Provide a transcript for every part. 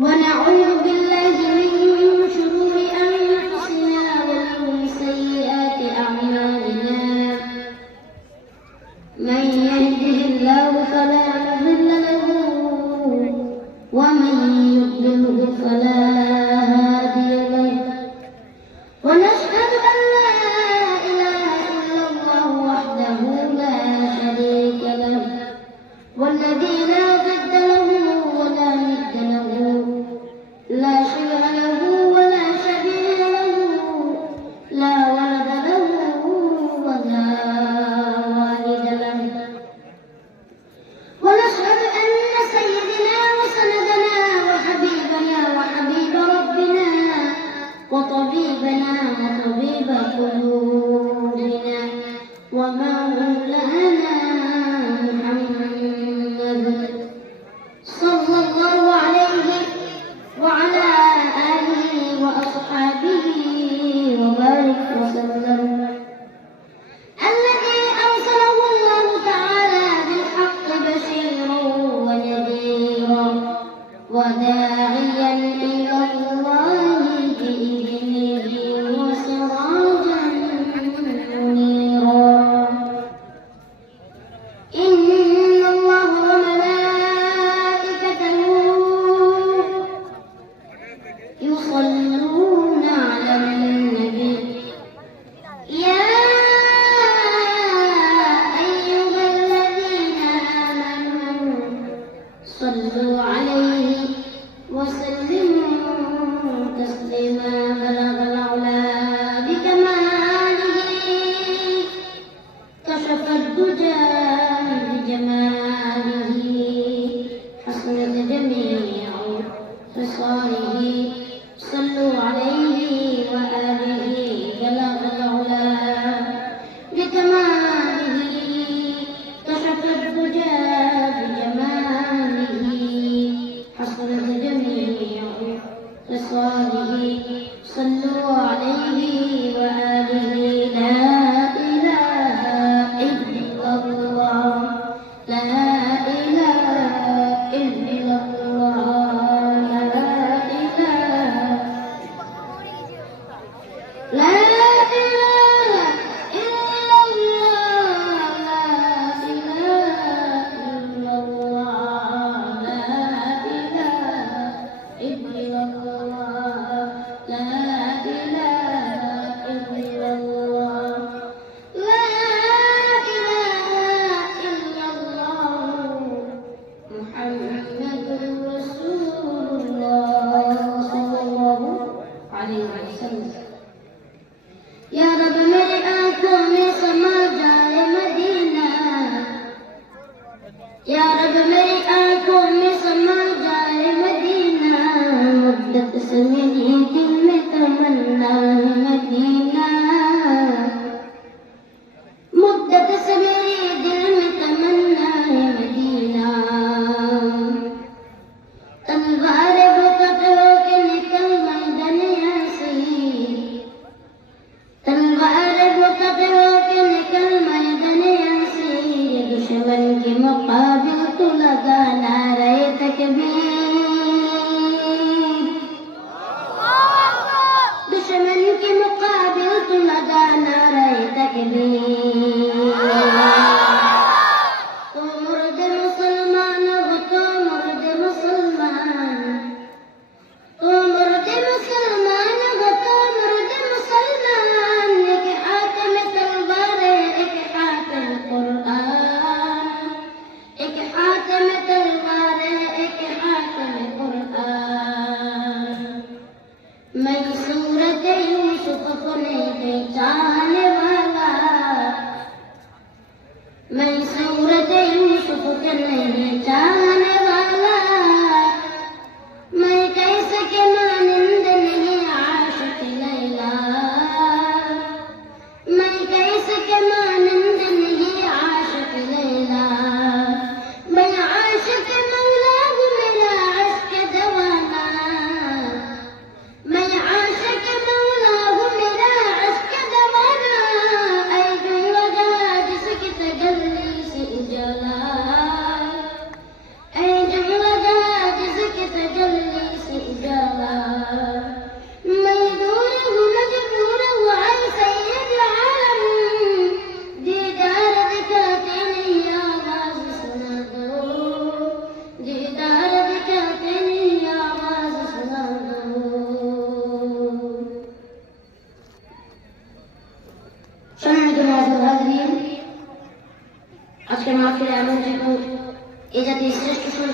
ونعوذ بالله من شرور أنفسنا ومن سيئات أعمالنا من يهده الله فلا مضل له ومن يضلله فلا هادي له ونشهد أن لا إله إلا الله وحده لا شريك له والذي لا ضد له ولا ند له لا شبه له ولا شبيه له لا ولد له ولا والد له ونشهد أن سيدنا وسندنا وحبيبنا وحبيب ربنا وطبيبنا وطبيب قلوبنا ومولانا محمد صلى الله عليه وعلى آله وأصحابه وبارك وسلم الذي أرسله الله تعالى بالحق بشيرا ونذيرا وداعيا إلى الله بإذنه وسراجا منيرا إن الله وملائكته يصلون على النبي يا أيها الذين آمنوا صلوا عليه وسلموا تسليما بلغ العلا بكماله كشف الدجى بجماله حسنت جميع خصاله صلوا عليه وآله بلغ العلا بكماله كشف الدجى بجماله حسنت جميع خصاله صلوا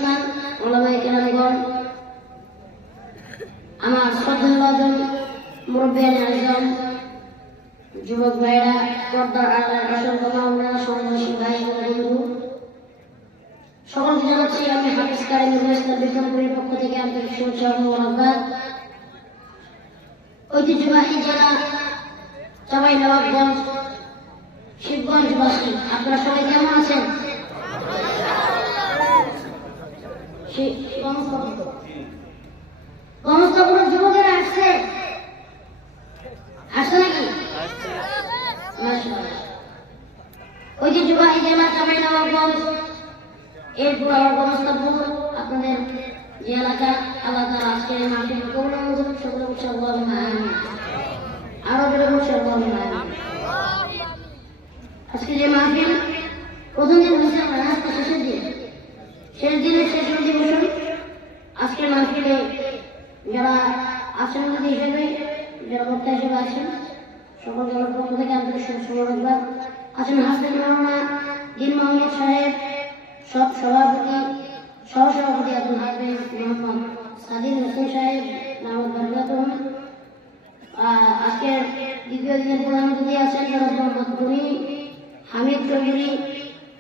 মুসলমান ওলামায়ে কেরামগণ, আমার শ্রদ্ধাভাজন মুরব্বিয়ান আজম, যুবক ভাইরা, পর্দার আড়ালের অসংখ্য মাওলানা, সন্ন্যাসী ভাই ও বন্ধু, সকলকে জানাচ্ছি আমি হাফিজ কারিম ইসলাম বিক্রমপুরের পক্ষ থেকে আন্তরিক শুভেচ্ছা ও মোবারকবাদ। ঐতিহ্যবাহী জেলা চাঁপাইনবাবগঞ্জ শিবগঞ্জবাসী, আপনারা সবাই কেমন আছেন? গণতন্ত্রের যুবকেরা আসছে নাকি? ঐতিহ্যবাহী জেলা চাঁপাইনবাবগঞ্জ, এরপর আবার গণতন্ত্র আপনাদের যে এলাকা, আল্লাহ তাআলা আজকের মাহফিল কবুল মঞ্জুর সকলে বলছে আল্লাহুম্মা আমিন। আরো বলে বলছে আল্লাহুম্মা আমিন। আজকে যে মাহফিল প্রথম দিন হয়েছে আমরা আজকে শেষ দিনের শেষ অধিবেশন। আজকের মাহফিলে যারা আছেন হিসেবে, যারা বক্তা হিসেবে আছেন, সকল দলের পক্ষ থেকে আন্তরিক শুভেচ্ছা মোবারকবাদ। আছেন হাসিন মাওলানা দিন মোহাম্মদ সাহেব, সব সভাপতি, সহসভাপতি আব্দুল হাফেজ মোহাম্মদ সাদির হোসেন সাহেব, নামক বারকাতুম। আজকের দ্বিতীয় দিনের প্রধান অতিথি আছেন জনাব মোহাম্মদ গনি হামিদ চৌধুরী,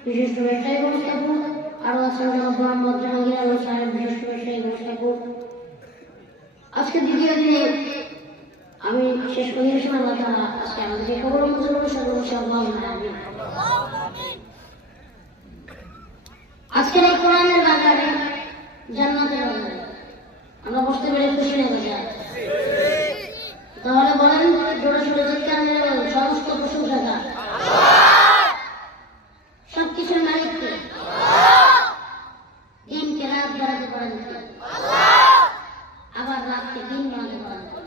বিশিষ্ট ব্যবসায়ী ব্যবস্থাপক। আরো আছেন জনাব মোহাম্মদ জাহাঙ্গীর আলম সাহেব, বিশিষ্ট ব্যবসায়ী ব্যবস্থাপক। আজকে দ্বিতীয় দিনে আমি শেষ অধিবেশন আল্লাহ তাআলা আজকে আমাদেরকে কবুল মঞ্জুর করে সকল আমিন। আজকের এই কোরআনের বাজারে, জান্নাতের বাজারে আমরা বসতে পেরে খুশি হয়ে যায়। তাহলে বলেন জোরে সোরে চিৎকার মেরে বলেন, সমস্ত প্রশংসা কার? সবকিছুর মালিককে। দিনকে রাত বাড়াতে পারেন কে? আবার রাতকে দিন বানাতে পারেন কে?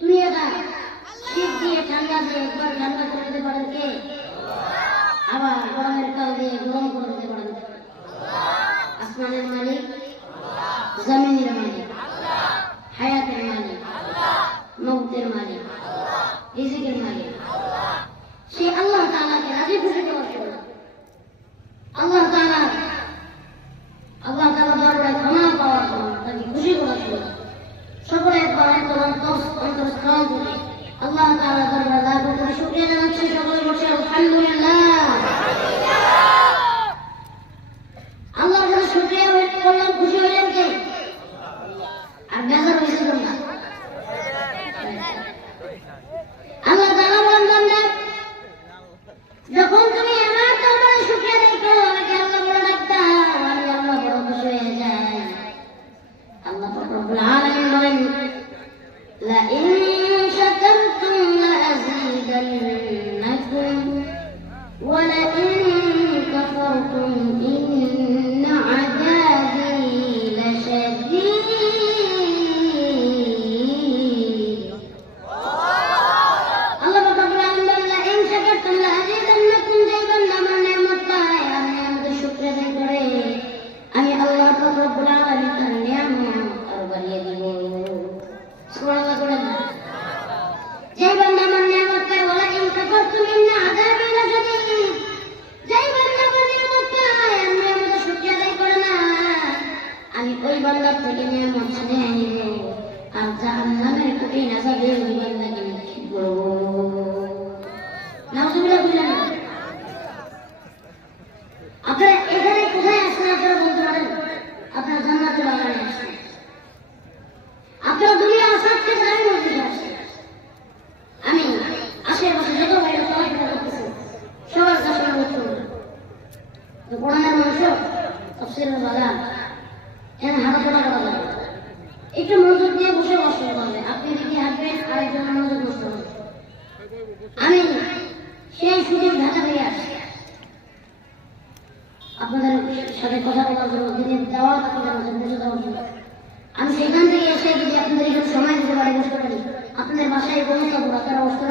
দুনিয়াটা শীত দিয়ে ঠান্ডা দিয়ে একবার ঠান্ডা করে দিতে পারেন কে? আবার গরমের কাল দিয়ে গরম করে দিতে পারেন কে? আসমানের মালিক, জমিনের মালিক, হায়াতের মালিক, মৌতের মালিক, রিজিকের মালিক। সেই আল্লাহ তাআলাকে রাজি খুশি করার জন্য, আল্লাহ তাআলা দরবারে ক্ষমা পাওয়ার জন্য, তাকে খুশি করার জন্য সকলে একবার অন্তরস্থল করে আল্লাহ তাআলা দরবারে লাখ করে শুকরিয়া জানাচ্ছি। সকলে বসে আলহামদুলিল্লাহ। আল্লাহর কাছে শুকরিয়া করলাম, খুশি হলেন কে? আর বেজার হয়েছে তোমরা। আল্লাহ তাআলা বলেন, বান্দা যখন তুমি আমার দরবারে শুকরিয়া আদায় করো, আমাকে আল্লাহ বলে ডাকতা, আমি আল্লাহ বড় খুশি হয়ে যাই। আল্লাহ রব্বুল আলামিন বলেন, লা ইন শাকারতুম লা আযীদান্নাকুম ওয়া লা ইন কাফারতুম ইন্না আযাবি লাশাদীদ। আল্লাহ রব্বুল আলামিন বলেন, লা ইন শাকারতুম লা আযীদান্নাকুম, যে বান্দা আমার নিয়ামত পায়, আমি নিয়ামতের শুকরিয়া আদায় করে, আমি আল্লাহ রব্বুল আলামিন তার নিয়ামত আরো বাড়িয়ে দিব। সুবহানাল্লাহ বলেন। যে বান্দা আমার নিয়ামত পায়, ওয়ালা ইন কাফারতুম ইন্না আযাবি লাশাদীদ, যে বান্দা আমার নিয়ামত পায় আর নিয়ামতের শুকরিয়া আদায় করে না, আমি ওই বান্দার থেকে নিয়ামত ছিনিয়ে নিব আর জাহান্নামের কঠিন আযাবে ওই বান্দাকে নিক্ষেপ করব। নাউযুবিল্লাহ বলেন। আপনারা এখানে কোথায় আসছেন? আপনারা বলতে পারেন আপনারা জান্নাতের বাগানে আসছেন। আপনারা দুনিয়া আসার থেকে আমি মসজিদে আসছি। আমি আশেপাশে যত ভাইরা চলাফেরা করতেছি সবার কাছে অনুরোধ করব, কোরআনের মানুষ, তাফসীরের বাগান, এখানে হাঁটাচলা করা যাবে, একটু মনোযোগ দিয়ে বসে বসতে হবে। আপনি দিকে হাঁটবেন, আরেকজন মনোযোগ বসতে হবে। আমি সেই সুযোগ ঢাকা থেকে আসছি আপনাদের সাথে কথা বলার জন্য, দিনের দাওয়াত আপনাদের মাঝে পৌঁছে দেওয়ার জন্য। আমি সেখান থেকে এসে যদি আপনাদের এখানে সময় দিতে পারি, বসতে পারি, আপনাদের বাসায় ব্যবস্থা করা, তারা